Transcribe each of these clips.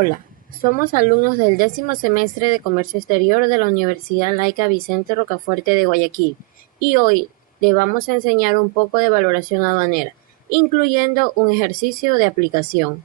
Hola, somos alumnos del 10º semestre de Comercio Exterior de la Universidad Laica Vicente Rocafuerte de Guayaquil y hoy le vamos a enseñar un poco de valoración aduanera, incluyendo un ejercicio de aplicación.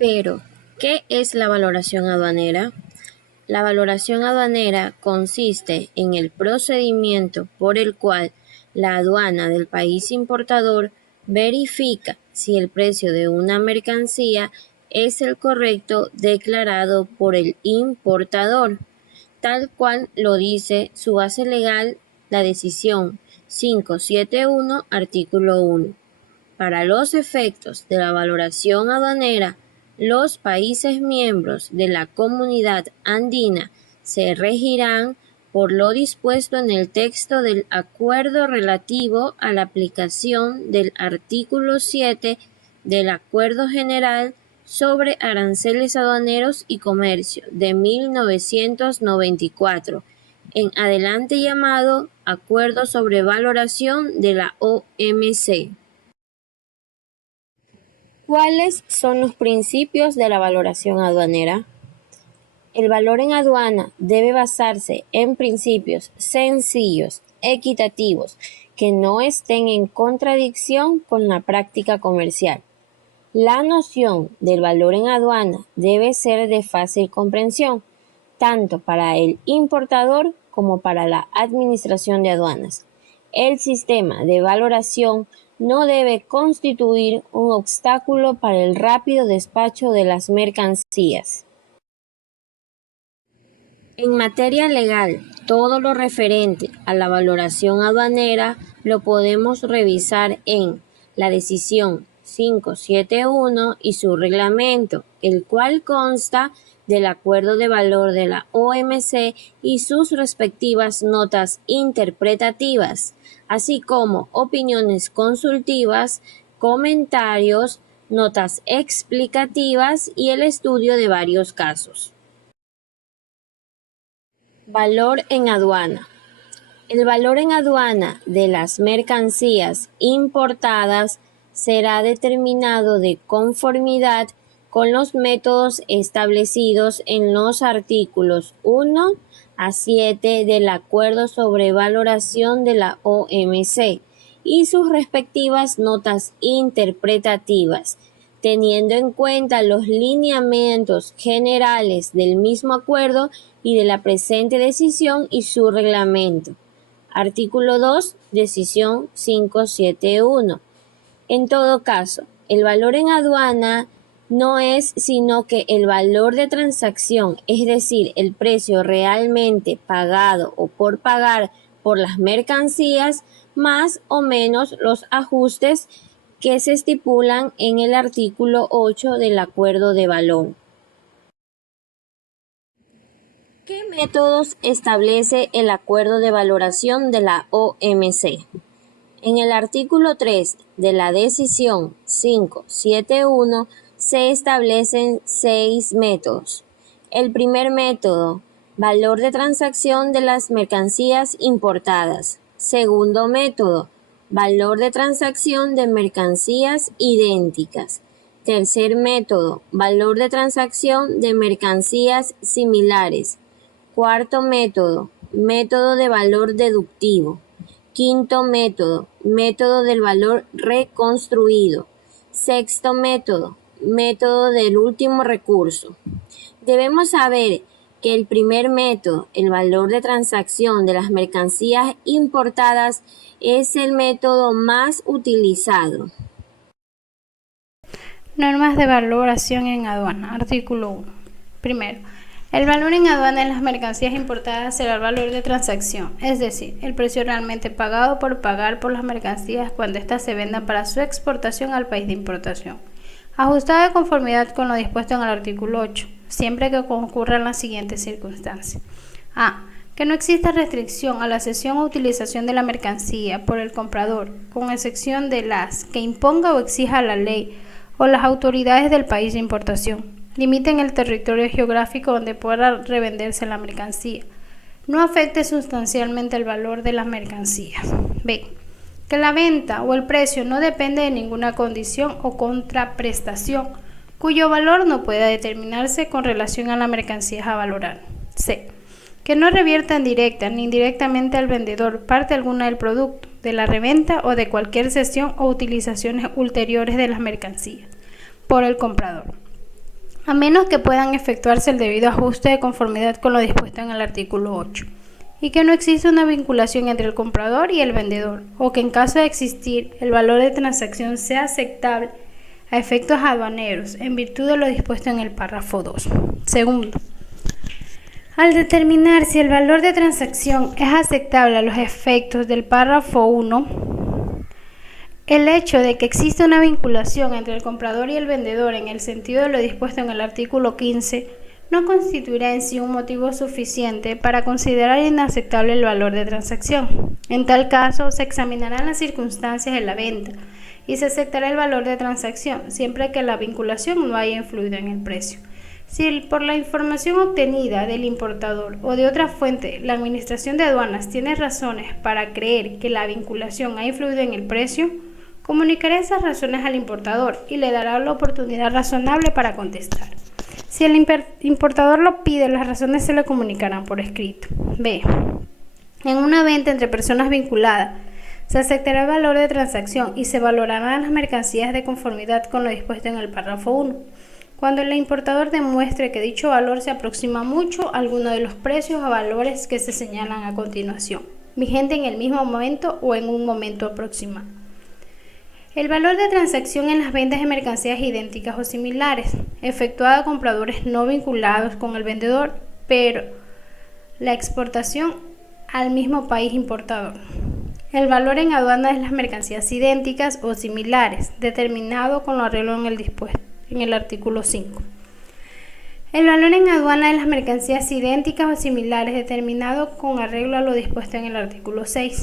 Pero, ¿qué es la valoración aduanera? La valoración aduanera consiste en el procedimiento por el cual la aduana del país importador verifica si el precio de una mercancía es el correcto declarado por el importador, tal cual lo dice su base legal, la decisión 571, artículo 1. Para los efectos de la valoración aduanera, los países miembros de la Comunidad Andina se regirán por lo dispuesto en el texto del acuerdo relativo a la aplicación del artículo 7 del Acuerdo General sobre Aranceles Aduaneros y Comercio de 1994, en adelante llamado Acuerdo sobre Valoración de la OMC. ¿Cuáles son los principios de la valoración aduanera? El valor en aduana debe basarse en principios sencillos, equitativos, que no estén en contradicción con la práctica comercial. La noción del valor en aduana debe ser de fácil comprensión, tanto para el importador como para la administración de aduanas. El sistema de valoración no debe constituir un obstáculo para el rápido despacho de las mercancías. En materia legal, todo lo referente a la valoración aduanera lo podemos revisar en la decisión 571 y su reglamento, el cual consta del Acuerdo de Valor de la OMC y sus respectivas notas interpretativas, así como opiniones consultivas, comentarios, notas explicativas y el estudio de varios casos. Valor en aduana. El valor en aduana de las mercancías importadas será determinado de conformidad con los métodos establecidos en los artículos 1 a 7 del Acuerdo sobre Valoración de la OMC y sus respectivas notas interpretativas, teniendo en cuenta los lineamientos generales del mismo acuerdo y de la presente decisión y su reglamento. Artículo 2, Decisión 571. En todo caso, el valor en aduana no es sino que el valor de transacción, es decir, el precio realmente pagado o por pagar por las mercancías, más o menos los ajustes que se estipulan en el artículo 8 del Acuerdo de Valor. ¿Qué métodos establece el Acuerdo de Valoración de la OMC? En el artículo 3 de la Decisión 571 se establecen 6 métodos. El primer método, valor de transacción de las mercancías importadas. Segundo método, valor de transacción de mercancías idénticas. Tercer método, valor de transacción de mercancías similares. Cuarto método, método de valor deductivo. Quinto método, método del valor reconstruido. Sexto método, método del último recurso. Debemos saber que el primer método, el valor de transacción de las mercancías importadas, es el método más utilizado. Normas de valoración en aduana. Artículo 1. Primero, el valor en aduana de las mercancías importadas será el valor de transacción, es decir, el precio realmente pagado por pagar por las mercancías cuando éstas se vendan para su exportación al país de importación, ajustado de conformidad con lo dispuesto en el artículo 8, siempre que concurran las siguientes circunstancias. A. Que no exista restricción a la cesión o utilización de la mercancía por el comprador, con excepción de las que imponga o exija la ley o las autoridades del país de importación. Limiten el territorio geográfico donde pueda revenderse la mercancía. No afecte sustancialmente el valor de las mercancías. B. Que la venta o el precio no depende de ninguna condición o contraprestación, cuyo valor no pueda determinarse con relación a las mercancías a valorar. C. Que no reviertan directa ni indirectamente al vendedor parte alguna del producto, de la reventa o de cualquier cesión o utilizaciones ulteriores de las mercancías por el comprador, a menos que puedan efectuarse el debido ajuste de conformidad con lo dispuesto en el artículo 8, y que no exista una vinculación entre el comprador y el vendedor, o que en caso de existir, el valor de transacción sea aceptable a efectos aduaneros, en virtud de lo dispuesto en el párrafo 2. Segundo, al determinar si el valor de transacción es aceptable a los efectos del párrafo 1, el hecho de que exista una vinculación entre el comprador y el vendedor en el sentido de lo dispuesto en el artículo 15 no constituirá en sí un motivo suficiente para considerar inaceptable el valor de transacción. En tal caso, se examinarán las circunstancias de la venta y se aceptará el valor de transacción, siempre que la vinculación no haya influido en el precio. Si por la información obtenida del importador o de otra fuente la Administración de Aduanas tiene razones para creer que la vinculación ha influido en el precio, comunicará esas razones al importador y le dará la oportunidad razonable para contestar. Si el importador lo pide, las razones se le comunicarán por escrito. B. En una venta entre personas vinculadas, se aceptará el valor de transacción y se valorarán las mercancías de conformidad con lo dispuesto en el párrafo 1. Cuando el importador demuestre que dicho valor se aproxima mucho a alguno de los precios o valores que se señalan a continuación, vigente en el mismo momento o en un momento aproximado. El valor de transacción en las ventas de mercancías idénticas o similares, efectuada a compradores no vinculados con el vendedor, pero la exportación al mismo país importador. El valor en aduana de las mercancías idénticas o similares, determinado con lo arreglo en el artículo 5. El valor en aduana de las mercancías idénticas o similares, determinado con arreglo a lo dispuesto en el artículo 6.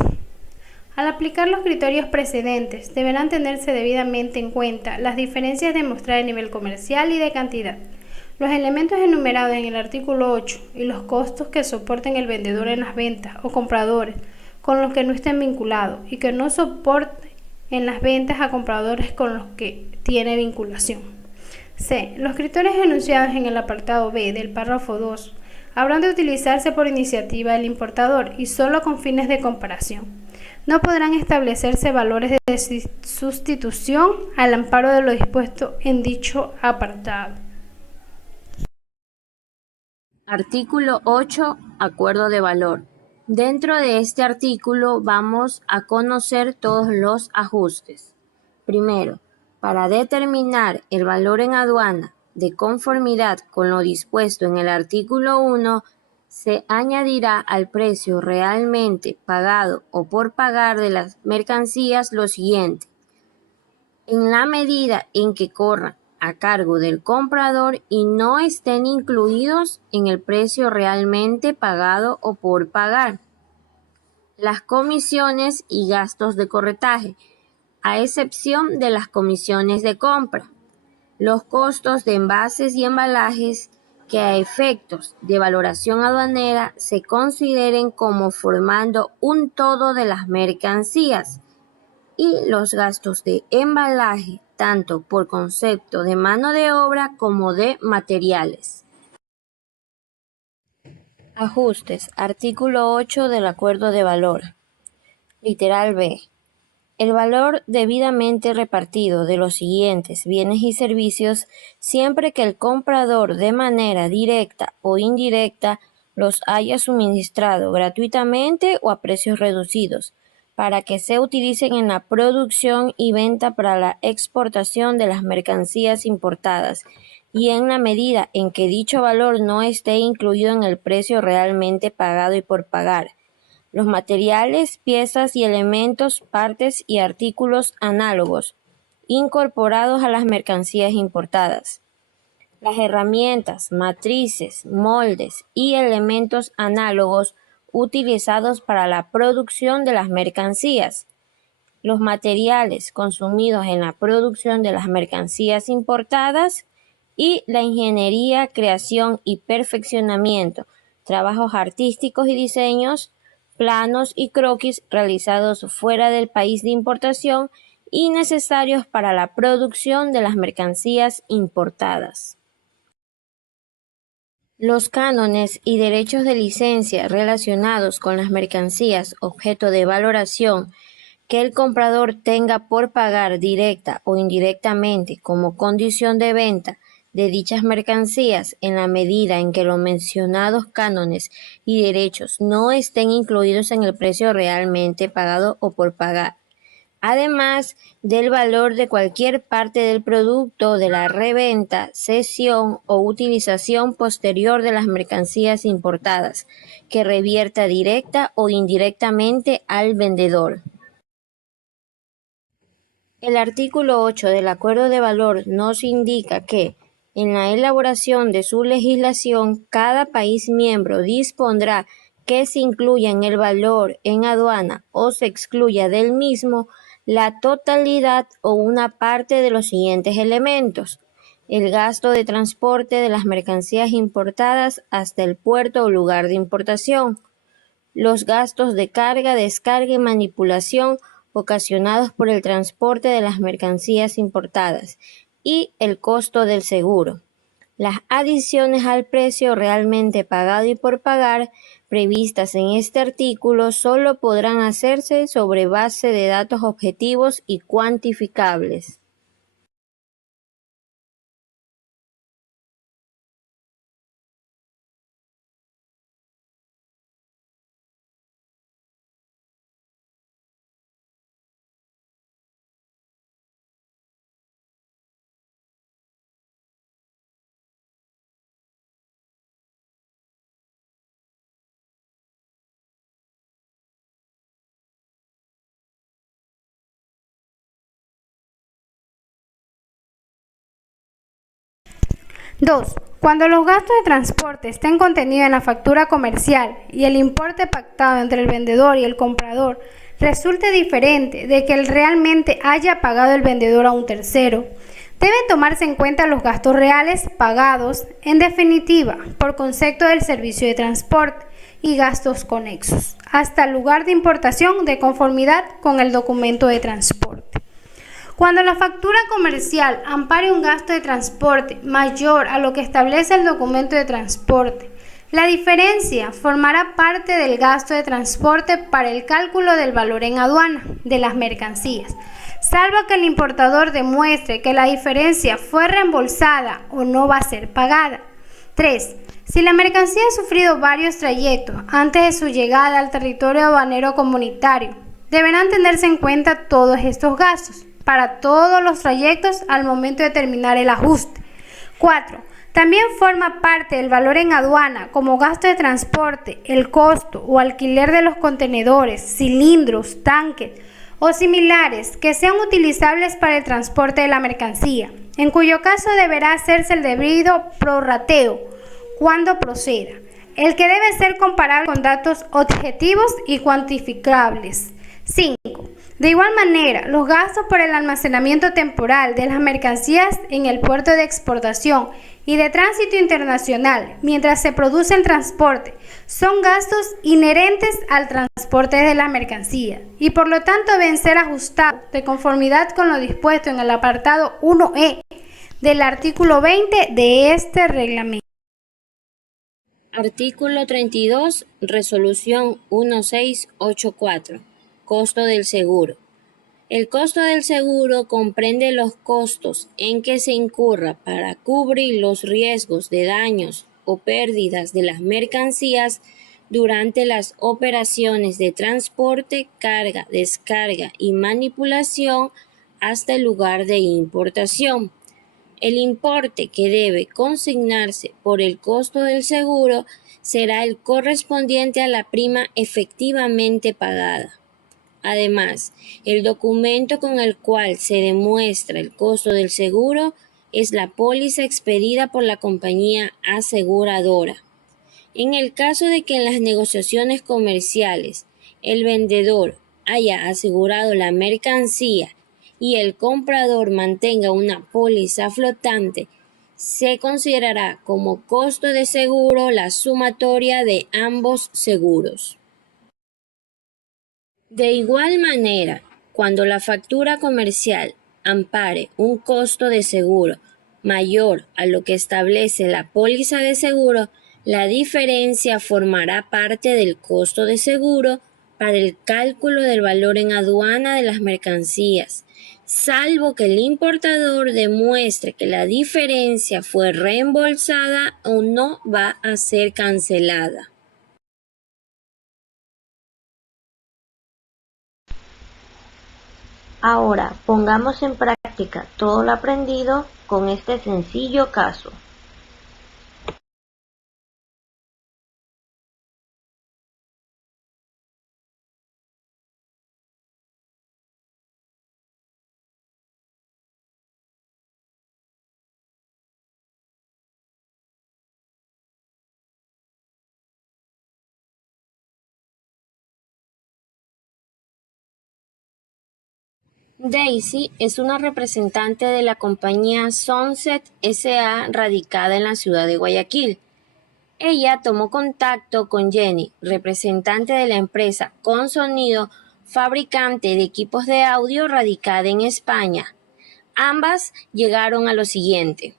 Al aplicar los criterios precedentes, deberán tenerse debidamente en cuenta las diferencias demostradas a nivel comercial y de cantidad, los elementos enumerados en el artículo 8 y los costos que soporten el vendedor en las ventas o compradores con los que no estén vinculados y que no soporte en las ventas a compradores con los que tiene vinculación. C. Los criterios enunciados en el apartado B del párrafo 2 habrán de utilizarse por iniciativa del importador y solo con fines de comparación. no podrán establecerse valores de sustitución al amparo de lo dispuesto en dicho apartado. Artículo 8. Acuerdo de valor. Dentro de este artículo vamos a conocer todos los ajustes. Primero, para determinar el valor en aduana de conformidad con lo dispuesto en el artículo 1, se añadirá al precio realmente pagado o por pagar de las mercancías lo siguiente: en la medida en que corran a cargo del comprador y no estén incluidos en el precio realmente pagado o por pagar, las comisiones y gastos de corretaje, a excepción de las comisiones de compra, los costos de envases y embalajes que a efectos de valoración aduanera se consideren como formando un todo de las mercancías, y los gastos de embalaje, tanto por concepto de mano de obra como de materiales. Ajustes. Artículo 8 del Acuerdo de Valor. Literal B. El valor debidamente repartido de los siguientes bienes y servicios, siempre que el comprador de manera directa o indirecta los haya suministrado gratuitamente o a precios reducidos, para que se utilicen en la producción y venta para la exportación de las mercancías importadas, y en la medida en que dicho valor no esté incluido en el precio realmente pagado y por pagar, los materiales, piezas y elementos, partes y artículos análogos incorporados a las mercancías importadas, las herramientas, matrices, moldes y elementos análogos utilizados para la producción de las mercancías, los materiales consumidos en la producción de las mercancías importadas y la ingeniería, creación y perfeccionamiento, trabajos artísticos y diseños, planos y croquis realizados fuera del país de importación y necesarios para la producción de las mercancías importadas. Los cánones y derechos de licencia relacionados con las mercancías objeto de valoración que el comprador tenga por pagar directa o indirectamente como condición de venta de dichas mercancías, en la medida en que los mencionados cánones y derechos no estén incluidos en el precio realmente pagado o por pagar, además del valor de cualquier parte del producto de la reventa, cesión o utilización posterior de las mercancías importadas, que revierta directa o indirectamente al vendedor. El artículo 8 del Acuerdo de Valor nos indica que, en la elaboración de su legislación, cada país miembro dispondrá que se incluya en el valor en aduana o se excluya del mismo la totalidad o una parte de los siguientes elementos: el gasto de transporte de las mercancías importadas hasta el puerto o lugar de importación, los gastos de carga, descarga y manipulación ocasionados por el transporte de las mercancías importadas y el costo del seguro. Las adiciones al precio realmente pagado y por pagar previstas en este artículo solo podrán hacerse sobre base de datos objetivos y cuantificables. Dos. Cuando los gastos de transporte estén contenidos en la factura comercial y el importe pactado entre el vendedor y el comprador resulte diferente de que él realmente haya pagado el vendedor a un tercero, deben tomarse en cuenta los gastos reales pagados, en definitiva, por concepto del servicio de transporte y gastos conexos, hasta el lugar de importación de conformidad con el documento de transporte. Cuando la factura comercial ampare un gasto de transporte mayor a lo que establece el documento de transporte, La diferencia formará parte del gasto de transporte para el cálculo del valor en aduana de las mercancías, salvo que el importador demuestre que la diferencia fue reembolsada o no va a ser pagada. 3. Si la mercancía ha sufrido varios trayectos antes de su llegada al territorio aduanero comunitario, deberán tenerse en cuenta todos estos gastos para todos los trayectos al momento de terminar el ajuste. 4. También forma parte del valor en aduana como gasto de transporte, el costo o alquiler de los contenedores, cilindros, tanques o similares que sean utilizables para el transporte de la mercancía, en cuyo caso deberá hacerse el debido prorrateo cuando proceda, el que debe ser comparable con datos objetivos y cuantificables. 5. De igual manera, los gastos por el almacenamiento temporal de las mercancías en el puerto de exportación y de tránsito internacional mientras se produce el transporte son gastos inherentes al transporte de la mercancía y por lo tanto deben ser ajustados de conformidad con lo dispuesto en el apartado 1E del artículo 20 de este reglamento. Artículo 32, Resolución 1684. Costo del seguro. El costo del seguro comprende los costos en que se incurra para cubrir los riesgos de daños o pérdidas de las mercancías durante las operaciones de transporte, carga, descarga y manipulación hasta el lugar de importación. El importe que debe consignarse por el costo del seguro será el correspondiente a la prima efectivamente pagada. Además, el documento con el cual se demuestra el costo del seguro es la póliza expedida por la compañía aseguradora. En el caso de que en las negociaciones comerciales el vendedor haya asegurado la mercancía y el comprador mantenga una póliza flotante, se considerará como costo de seguro la sumatoria de ambos seguros. De igual manera, cuando la factura comercial ampare un costo de seguro mayor a lo que establece la póliza de seguro, la diferencia formará parte del costo de seguro para el cálculo del valor en aduana de las mercancías, salvo que el importador demuestre que la diferencia fue reembolsada o no va a ser cancelada. Ahora pongamos en práctica todo lo aprendido con este sencillo caso. Daisy es una representante de la compañía Sunset S.A. radicada en la ciudad de Guayaquil. Ella tomó contacto con Jenny, representante de la empresa Consonido, fabricante de equipos de audio radicada en España. Ambas llegaron a lo siguiente.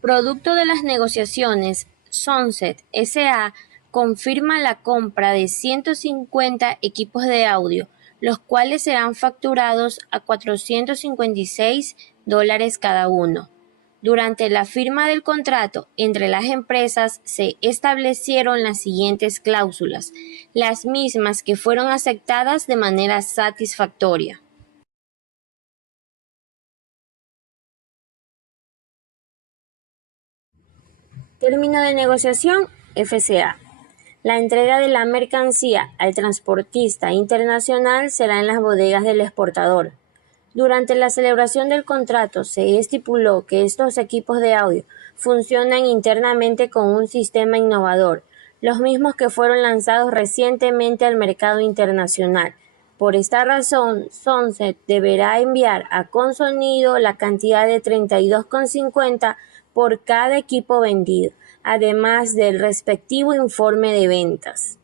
Producto de las negociaciones, Sunset S.A. confirma la compra de 150 equipos de audio, los cuales serán facturados a $456 cada uno. Durante la firma del contrato entre las empresas se establecieron las siguientes cláusulas, las mismas que fueron aceptadas de manera satisfactoria. Término de negociación, FCA. La entrega de la mercancía al transportista internacional será en las bodegas del exportador. Durante la celebración del contrato se estipuló que estos equipos de audio funcionan internamente con un sistema innovador, los mismos que fueron lanzados recientemente al mercado internacional. Por esta razón, Sunset deberá enviar a Consonido la cantidad de $32,50 por cada equipo vendido, además del respectivo informe de ventas.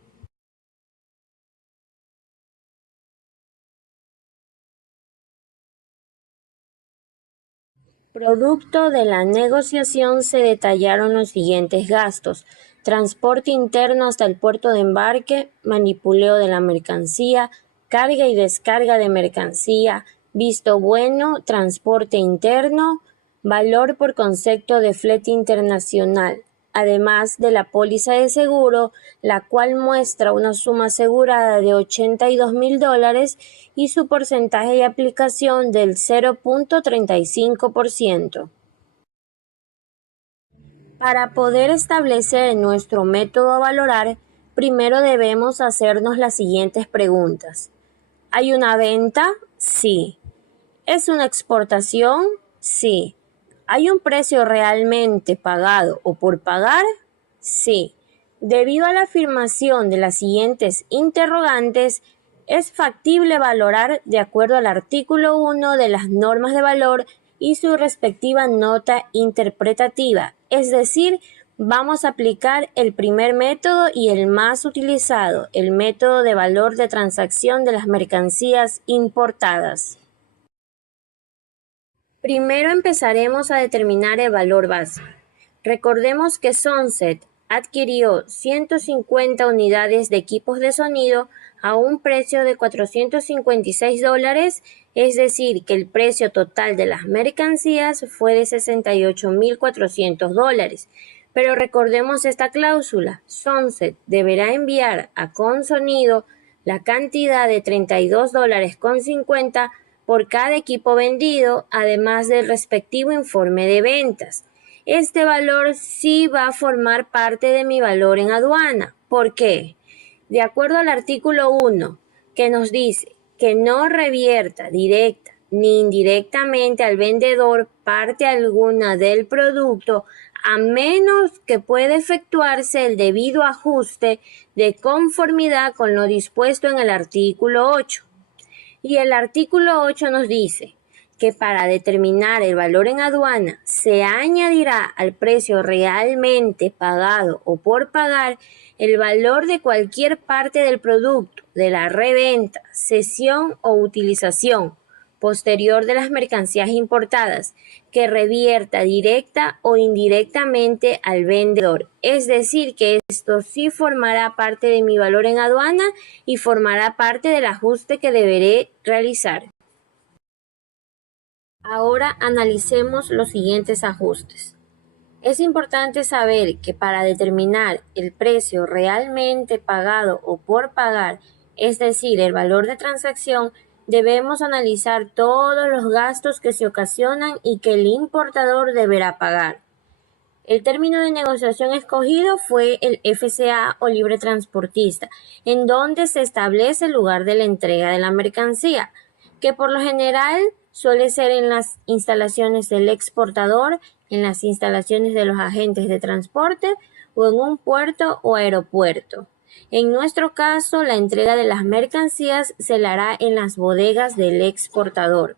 Producto de la negociación se detallaron los siguientes gastos: transporte interno hasta el puerto de embarque, manipuleo de la mercancía, carga y descarga de mercancía, visto bueno, transporte interno, valor por concepto de flete internacional, además de la póliza de seguro, la cual muestra una suma asegurada de $82,000 y su porcentaje de aplicación del 0.35%. Para poder establecer nuestro método a valorar, primero debemos hacernos las siguientes preguntas. ¿Hay una venta? Sí. ¿Es una exportación? Sí. ¿Hay un precio realmente pagado o por pagar? Sí. Debido a la afirmación de las siguientes interrogantes, es factible valorar de acuerdo al artículo 1 de las normas de valor y su respectiva nota interpretativa, es decir, vamos a aplicar el primer método y el más utilizado, el método de valor de transacción de las mercancías importadas. Primero empezaremos a determinar el valor base. Recordemos que Sunset adquirió 150 unidades de equipos de sonido a un precio de $456, es decir, que el precio total de las mercancías fue de $68,400. Pero recordemos esta cláusula: Sunset deberá enviar a Consonido la cantidad de $32,50 por cada equipo vendido, además del respectivo informe de ventas. Este valor sí va a formar parte de mi valor en aduana. ¿Por qué? De acuerdo al artículo 1, que nos dice que no revierta directa ni indirectamente al vendedor parte alguna del producto, a menos que pueda efectuarse el debido ajuste de conformidad con lo dispuesto en el artículo 8. Y el artículo 8 nos dice que para determinar el valor en aduana se añadirá al precio realmente pagado o por pagar el valor de cualquier parte del producto, de la reventa, cesión o utilización posterior de las mercancías importadas, que revierta directa o indirectamente al vendedor. Es decir, que esto sí formará parte de mi valor en aduana y formará parte del ajuste que deberé realizar. Ahora analicemos los siguientes ajustes. Es importante saber que para determinar el precio realmente pagado o por pagar, es decir, el valor de transacción, debemos analizar todos los gastos que se ocasionan y que el importador deberá pagar. El término de negociación escogido fue el FCA o libre transportista, en donde se establece el lugar de la entrega de la mercancía, que por lo general suele ser en las instalaciones del exportador, en las instalaciones de los agentes de transporte o en un puerto o aeropuerto. En nuestro caso, la entrega de las mercancías se la hará en las bodegas del exportador.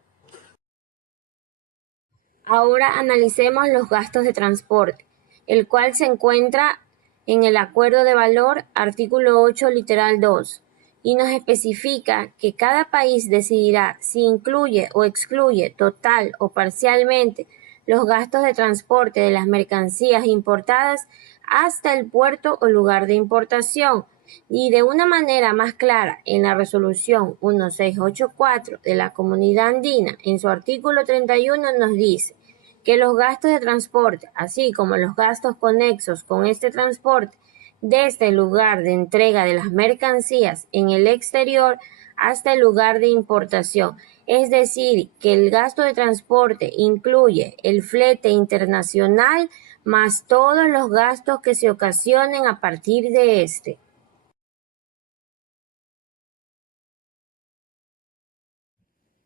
Ahora analicemos los gastos de transporte, el cual se encuentra en el acuerdo de valor, artículo 8, literal 2, y nos especifica que cada país decidirá si incluye o excluye total o parcialmente los gastos de transporte de las mercancías importadas hasta el puerto o lugar de importación. Y de una manera más clara, en la resolución 1684 de la Comunidad Andina, en su artículo 31, nos dice que los gastos de transporte, así como los gastos conexos con este transporte, desde el lugar de entrega de las mercancías en el exterior hasta el lugar de importación. Es decir, que el gasto de transporte incluye el flete internacional más todos los gastos que se ocasionen a partir de este.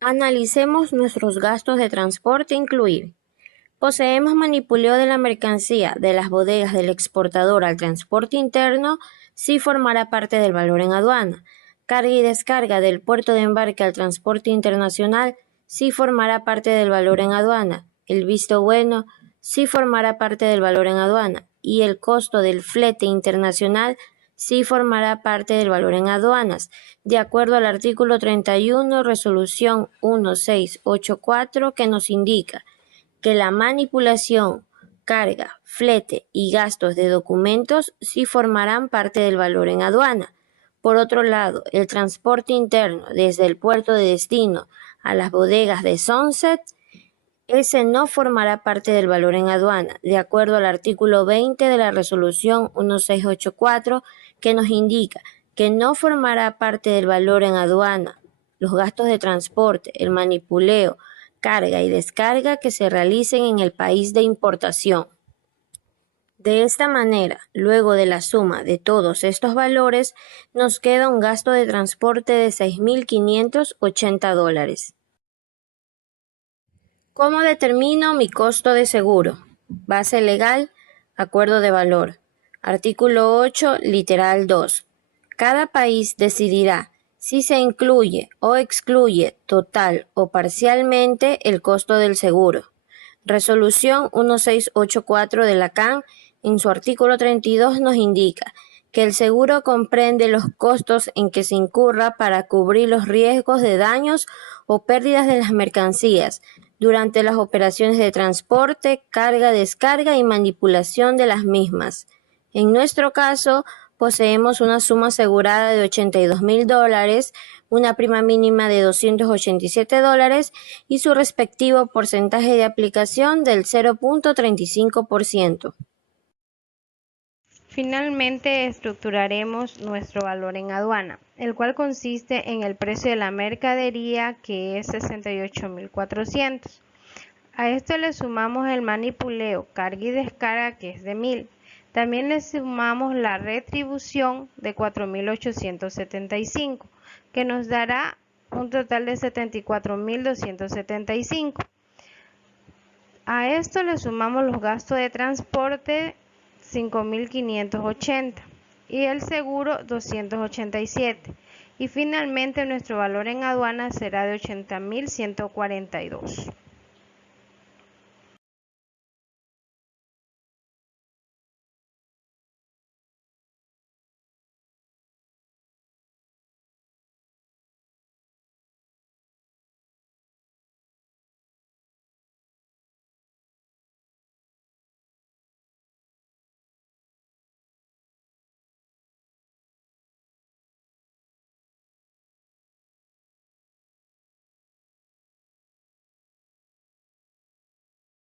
Analicemos nuestros gastos de transporte incluidos. Poseemos manipuleo de la mercancía de las bodegas del exportador al transporte interno, sí formará parte del valor en aduana. Carga y descarga del puerto de embarque al transporte internacional, sí formará parte del valor en aduana. El visto bueno, sí formará parte del valor en aduana. Y el costo del flete internacional, sí formará parte del valor en aduanas, de acuerdo al artículo 31, resolución 1684, que nos indica que la manipulación, carga, flete y gastos de documentos sí formarán parte del valor en aduana. Por otro lado, el transporte interno desde el puerto de destino a las bodegas de Sunset, ese no formará parte del valor en aduana, de acuerdo al artículo 20 de la resolución 1684, que nos indica que no formará parte del valor en aduana los gastos de transporte, el manipuleo, carga y descarga que se realicen en el país de importación. De esta manera, luego de la suma de todos estos valores, nos queda un gasto de transporte de $6.580. ¿Cómo determino mi costo de seguro? Base legal, acuerdo de valor. Artículo 8, literal 2. Cada país decidirá si se incluye o excluye total o parcialmente el costo del seguro. Resolución 1684 de la CAN, en su artículo 32, nos indica que el seguro comprende los costos en que se incurra para cubrir los riesgos de daños o pérdidas de las mercancías durante las operaciones de transporte, carga, descarga y manipulación de las mismas. En nuestro caso, poseemos una suma asegurada de $82.000, una prima mínima de $287 y su respectivo porcentaje de aplicación del 0.35%. Finalmente, estructuraremos nuestro valor en aduana, el cual consiste en el precio de la mercadería, que es $68.400. A esto le sumamos el manipuleo, carga y descarga, que es de $1,000. También le sumamos la retribución de $4.875, que nos dará un total de $74.275. A esto le sumamos los gastos de transporte, $5.580, y el seguro, $287, y finalmente nuestro valor en aduana será de $80.142.